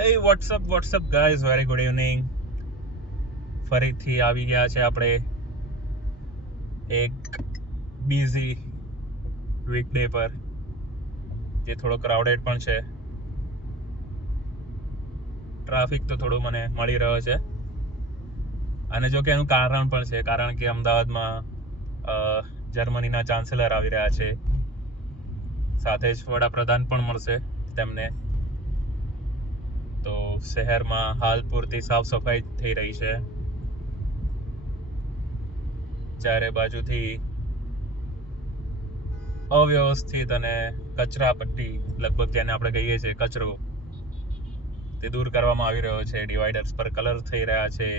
એ what's up guys, very good evening. ફરીથી આવી ગયા છે આપણે એક બિઝી વીકડે પર, જે થોડો ક્રાઉડેડ પણ છે. ટ્રાફિક તો થોડું મને મળી રહ્યો છે, અને જો કે એનું કારણ પણ છે, કારણ કે અમદાવાદમાં જર્મનીના ચાન્સેલર આવી રહ્યા છે, સાથે જ વડાપ્રધાન પણ મળશે તેમને. તો શહેરમાં હાલ પૂરતી સાફ સફાઈ થઈ રહી છે. ચારે બાજુથી અવ્યવસ્થિત અને કચરા પટ્ટી, લગભગ જેને આપણે કહીએ છીએ કચરો, તે દૂર કરવામાં આવી રહ્યો છે. ડિવાઈડર્સ પર કલર થઈ રહ્યા છે.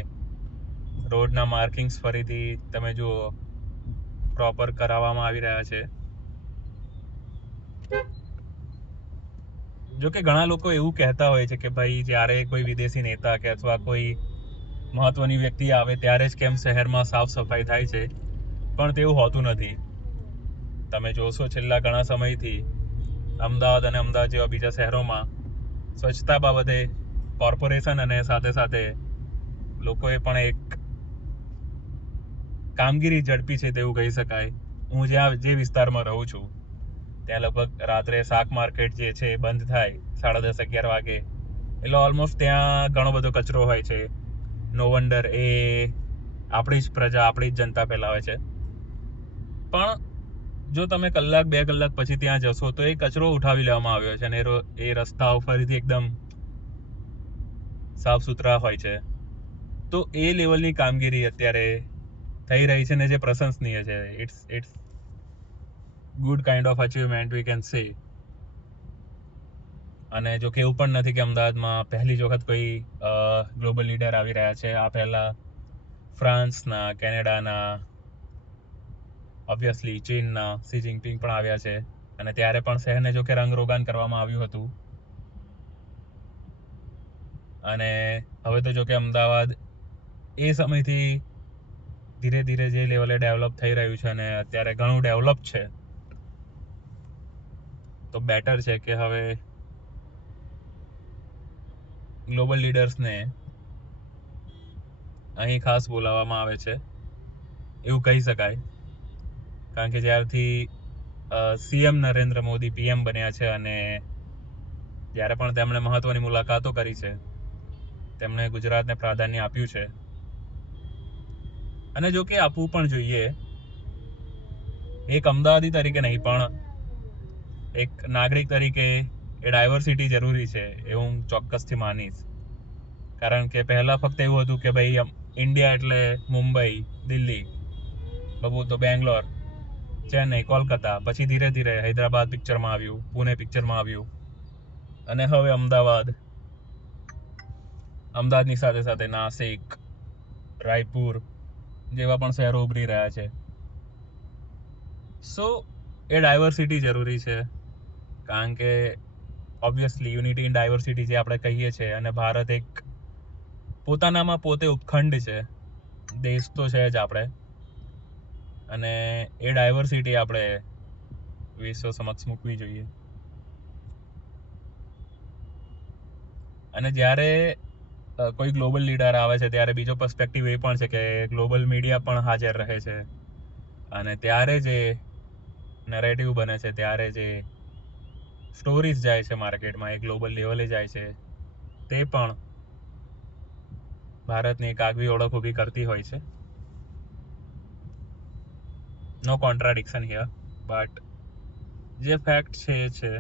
રોડના માર્કિંગ્સ ફરીથી તમે જુઓ પ્રોપર કરાવવામાં આવી રહ્યા છે. જો કે ઘણા લોકો એવું કહેતા હોય છે કે ભાઈ, જ્યારે કોઈ વિદેશી નેતા કે અથવા કોઈ મહત્વની વ્યક્તિ આવે ત્યારે જ કેમ શહેરમાં સાફ સફાઈ થાય છે, પણ તેવું હોતું નથી. તમે જોશો છેલ્લા ઘણા સમયથી અમદાવાદ અને અમદાવાદ જેવા બીજા શહેરોમાં સ્વચ્છતા બાબતે કોર્પોરેશન અને સાથે સાથે લોકોએ પણ એક કામગીરી ઝડપી છે તેવું કહી શકાય. હું જે વિસ્તારમાં રહું છું ત્યાં લગભગ રાત્રે શાક માર્કેટ જે છે બંધ થાય 10:30-11 વાગે, એટલે ઓલમોસ્ટ ત્યાં ઘણો બધો કચરો હોય છે. નો વન્ડર એ આપણી જ પ્રજા, આપણી જ જનતા ફેલાવે છે. પણ જો તમે 1-2 કલાક પછી ત્યાં જશો તો એ કચરો ઉઠાવી લેવામાં આવ્યો છે, અને એ રસ્તાઓ ફરીથી એકદમ સાફ સુથરા હોય છે. તો એ લેવલની કામગીરી અત્યારે થઈ રહી છે, ને જે પ્રશંસનીય છે. It's good kind of achievement we can say. અને જો કે એવું પણ નથી કે અમદાવાદમાં પહેલી જ વખત કોઈ ગ્લોબલ લીડર આવી રહ્યા છે. આ પહેલા ફ્રાન્સના, કેનેડાના, ઓબ્વિયસલી ચીનના શી જિનપિંગ પણ આવ્યા છે, અને ત્યારે પણ શહેરને જો કે રંગરોગાન કરવામાં આવ્યું હતું. અને હવે તો જો કે અમદાવાદ એ સમયથી ધીરે ધીરે જે લેવલે ડેવલપ થઈ રહ્યું છે, અને અત્યારે ઘણું ડેવલપ છે, તો બેટર છે કે હવે ગ્લોબલ લીડર્સને અહીં ખાસ બોલાવવામાં આવે છે એવું કહી શકાય. કારણ કે જ્યારથી સીએમ નરેન્દ્ર મોદી પીએમ બન્યા છે, અને જ્યારે પણ તેમણે મહત્વની મુલાકાતો કરી છે, તેમણે ગુજરાતને પ્રાધાન્ય આપ્યું છે. અને જો કે આપવું પણ જોઈએ. એક અમદાવાદી તરીકે નહીં, પણ એક નાગરિક તરીકે એ ડાયવર્સિટી જરૂરી છે એવું હું ચોક્કસથી માનીશ. કારણ કે પહેલા ફક્ત એવું હતું કે ભાઈ ઇન્ડિયા એટલે મુંબઈ, દિલ્હી, બબુ તો બેંગ્લોર, ચેન્નઈ, કોલકાતા, પછી ધીરે ધીરે હૈદરાબાદ પિક્ચરમાં આવ્યું, પુણે પિક્ચરમાં આવ્યું, અને હવે અમદાવાદની સાથે સાથે નાસિક, રાયપુર જેવા પણ શહેરો ઉભરી રહ્યા છે. સો એ ડાયવર્સિટી જરૂરી છે, કારણ કે ઓબ્વિયસલી યુનિટી ઇન ડાયવર્સિટી જે આપણે કહીએ છીએ, અને ભારત એક પોતાનામાં પોતે ઉપખંડ છે, દેશ તો છે જ આપણે, અને એ ડાયવર્સિટી આપણે વિશ્વ સમક્ષ મૂકવી જોઈએ. અને જ્યારે કોઈ ગ્લોબલ લીડર આવે છે ત્યારે બીજો પર્સપેક્ટિવ એ પણ છે કે ગ્લોબલ મીડિયા પણ હાજર રહે છે, અને ત્યારે જે નરેટિવ બને છે, ત્યારે જે સ્ટોરીઝ જાય છે માર્કેટમાં, એ ગ્લોબલ લેવલે જાય છે, તે પણ ભારતની એક આગવી ઓળખ ઊભી કરતી હોય છે. નો કોન્ટ્રાડિક્શન હિયર, બટ જે ફેક્ટ છે એ છે.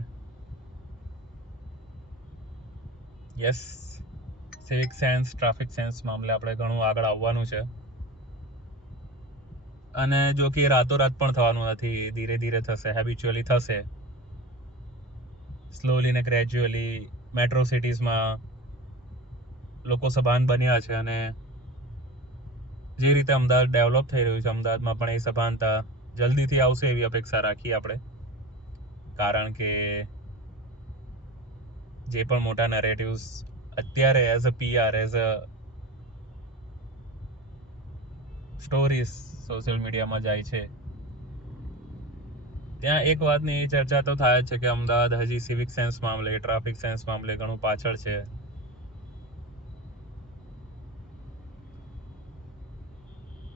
Yes, civic sense, traffic sense મામલે આપણે ઘણું આગળ આવવાનું છે. અને જો કે રાતોરાત પણ થવાનું નથી, ધીરે ધીરે થશે, હેબિચ્યુઅલી થશે, સ્લોલી ને ગ્રેજ્યુઅલી. મેટ્રો સિટીઝમાં લોકો સભાન બન્યા છે, અને જે રીતે અમદાવાદ ડેવલપ થઈ રહ્યું છે, અમદાવાદમાં પણ એ સભાનતા જલ્દીથી આવશે એવી અપેક્ષા રાખીએ આપણે. કારણ કે જે પણ મોટા નરેટિવ્સ અત્યારે as a PR, as a stories social મીડિયામાં જાય છે, ત્યાં એક વાતની ચર્ચા તો થાય જ છે કે અમદાવાદ હજી સિવિક સેન્સ મામલે, ટ્રાફિક સેન્સ મામલે ઘણું પાછળ છે.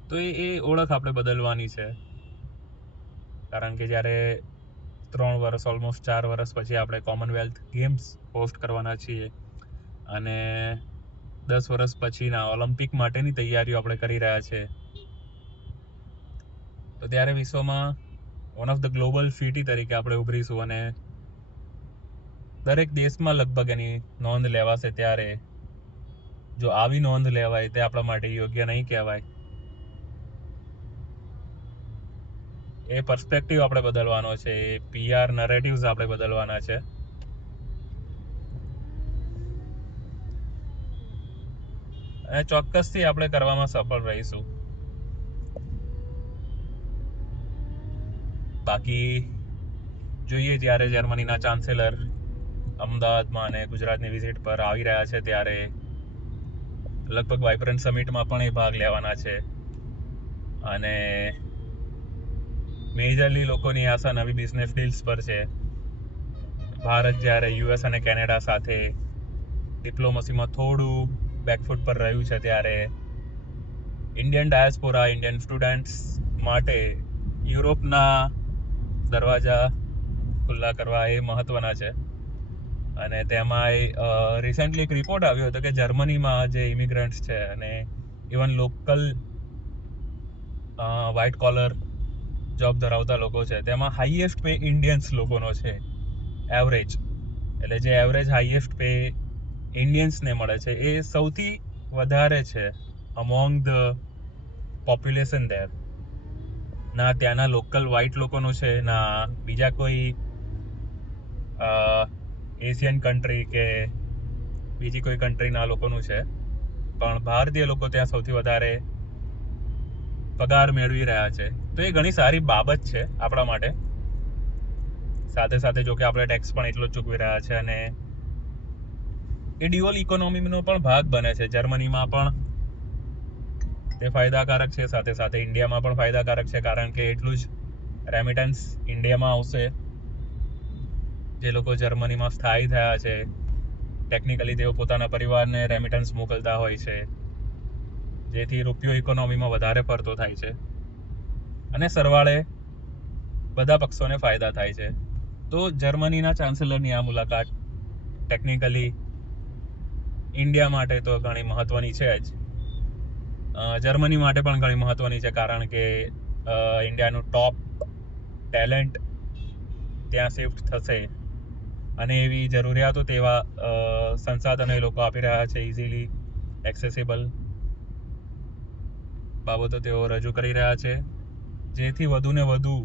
તો એ ઓળખ આપણે બદલવાની છે, કારણ કે જ્યારે 3 વર્ષ ઓલમોસ્ટ 4 વર્ષ પછી આપણે કોમનવેલ્થ ગેમ્સ હોસ્ટ કરવાના છીએ અને 10 વર્ષ પછીના ઓલિમ્પિક માટેની તૈયારીઓ આપણે કરી રહ્યા છે, તો ત્યારે વિશ્વમાં one of the global city તરીકે આપણે ઉભરીશું અને દરેક દેશમાં લગભગ એની નોંધ લેવાશે. ત્યારે જો આવી નોંધ લેવાય તે આપણા માટે યોગ્ય નહીં કહેવાય. એ પર્સપેક્ટિવ આપણે બદલવાનો છે, એ PR નરેટિવ્સ આપણે બદલવાના છે. અને ચોક્કસથી આપણે કરવામાં સફળ રહીશું. બાકી જોઈએ જ્યારે જર્મનીના ચાન્સેલર અમદાવાદમાં અને ગુજરાતની વિઝિટ પર આવી રહ્યા છે, ત્યારે લગભગ વાઇબ્રન્ટ સમિટમાં પણ એ ભાગ લેવાના છે અને મેજરલી લોકોની આશા નવી બિઝનેસ ડીલ્સ પર છે. ભારત જ્યારે US અને કેનેડા સાથે ડિપ્લોમસીમાં થોડું બેકફૂટ પર રહ્યું છે, ત્યારે ઇન્ડિયન ડાયસ્પોરા, ઇન્ડિયન સ્ટુડન્ટ્સ માટે યુરોપના દરવાજા ખુલ્લા કરવા એ મહત્વના છે. અને તેમાં રિસેન્ટલી એક રિપોર્ટ આવ્યો હતો કે જર્મનીમાં જે ઇમિગ્રન્ટ્સ છે અને even local white collar job ધરાવતા લોકો છે, તેમાં હાઈએસ્ટ પે ઇન્ડિયન્સ લોકોનો છે, એવરેજ. એટલે જે એવરેજ હાઈએસ્ટ પે ઇન્ડિયન્સને મળે છે એ સૌથી વધારે છે અમોંગ ધ પોપ્યુલેશન ધેર. ના ત્યાંના લોકલ વ્હાઇટ લોકોનું છે, ના બીજા કોઈ એશિયન કન્ટ્રી કે બીજી કોઈ કન્ટ્રીના લોકોનું છે, પણ ભારતીય લોકો ત્યાં સૌથી વધારે પગાર મેળવી રહ્યા છે. તો એ ઘણી સારી બાબત છે આપણા માટે. સાથે સાથે જો કે આપણે ટેક્સ પણ એટલો જ ચૂકવી રહ્યા છે અને એ ડ્યુઅલ ઇકોનોમીનો પણ ભાગ બને છે. જર્મનીમાં પણ તે ફાયદાકારક છે, સાથે સાથે ઇન્ડિયામાં પણ ફાયદાકારક છે, કારણ કે એટલું જ રેમિટન્સ ઇન્ડિયામાં આવશે. જે લોકો જર્મનીમાં સ્થાયી થયા છે, ટેકનિકલી તેઓ પોતાના પરિવારને રેમિટન્સ મોકલતા હોય છે, જેથી રૂપિયો ઇકોનોમીમાં વધારે પડતો થાય છે અને સરવાળે બધા પક્ષોને ફાયદા થાય છે. તો જર્મનીના ચાન્સેલરની આ મુલાકાત ટેકનિકલી ઇન્ડિયા માટે તો ઘણી મહત્વની છે જ, જર્મની માટે પણ ઘણી મહત્વની છે, કારણ કે ઇન્ડિયાનું ટોપ ટેલેન્ટ ત્યાં શિફ્ટ થશે અને એવી જરૂરિયાતો તેવા સંસાધનો એ લોકો આપી રહ્યા છે, ઇઝીલી એક્સેસિબલ બાબતો તેઓ રજૂ કરી રહ્યા છે, જેથી વધુ ને વધુ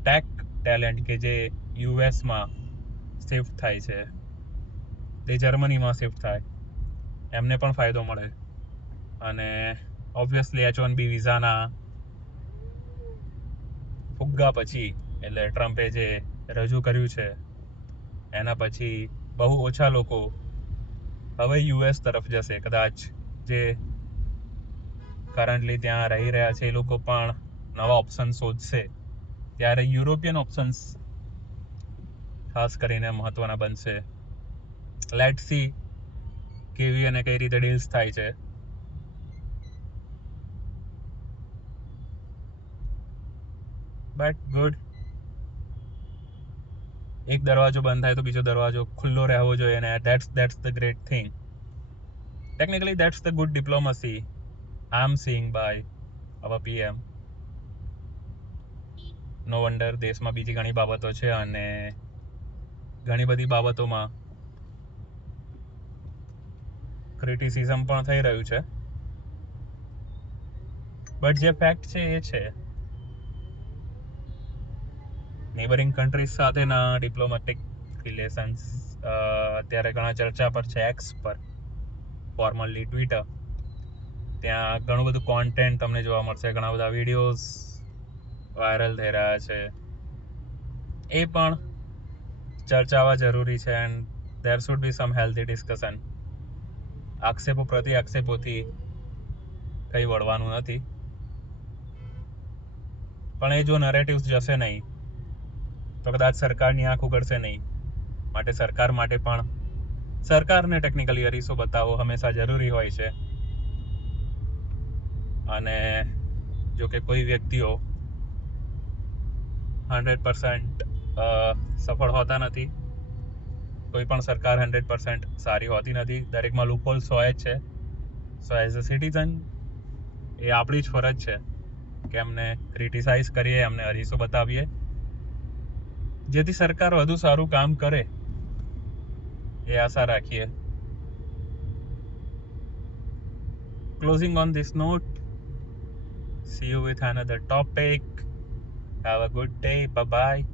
ટેક ટેલેન્ટ કે જે યુએસમાં શિફ્ટ થાય છે તે જર્મનીમાં શિફ્ટ થાય, એમને પણ ફાયદો મળે. અને ઓબ્વિયસલી H1B વિઝાના ફુગ્ગા પછી, એટલે ટ્રમ્પે જે રજૂ કર્યું છે એના પછી બહુ ઓછા લોકો હવે US તરફ જશે. કદાચ જે કરન્ટલી ત્યાં રહી રહ્યા છે એ લોકો પણ નવા ઓપ્શન શોધશે, ત્યારે યુરોપિયન ઓપ્શન્સ ખાસ કરીને મહત્વના બનશે. લેટ સી કેવી અને કઈ રીતે ડીલ્સ થાય છે. બટ ગુડ, એક દરવાજો બંધ થાય તો બીજો દરવાજો ખુલ્લો રહેવો જોઈએ, અને that's the great thing. Technically that's the good diplomacy I'm seeing by our PM. No wonder દેશમાં બીજી ઘણી બાબતો છે અને ઘણી બધી બાબતોમાં ક્રિટિસિઝમ પણ થઈ રહ્યું છે, બટ જે ફેક્ટ છે એ છે. નેબરિંગ કન્ટ્રીઝ સાથેના ડિપ્લોમેટિક રિલેશન્સ અત્યારે ઘણા ચર્ચા પર છે. એક્સ પર, ફોર્મલી ટ્વિટર, ત્યાં ઘણું બધું કોન્ટેન્ટ તમને જોવા મળશે, ઘણા બધા વિડીયોઝ વાયરલ થઈ રહ્યા છે. એ પણ ચર્ચાવા જરૂરી છે and there should be some healthy discussion. આક્ષેપો પ્રતિ આક્ષેપોથી કંઈ વળવાનું નથી, પણ એ જો નરેટિવ્સ જશે નહીં તો કદાચ સરકારની આંખ ઉઘડશે નહીં. માટે સરકાર માટે પણ સરકારને ટેકનિકલી અરીસો બતાવવો હંમેશા જરૂરી હોય છે. અને જો કે કોઈ વ્યક્તિઓ 100% સફળ હોતા નથી. કોઈ પણ સરકાર 100% સારી હોતી નથી. દરેકમાં લૂપહોલ્સ હોય જ છે. સો એઝ અ સિટીઝન એ આપણી જ ફરજ છે કે એમને ક્રિટિસાઇઝ કરીએ, એમને અરીસો બતાવીએ, જેથી સરકાર વધુ સારું કામ કરે એ આશા રાખીએ. Closing on this note, see you with another topic. Have a good day. Bye bye.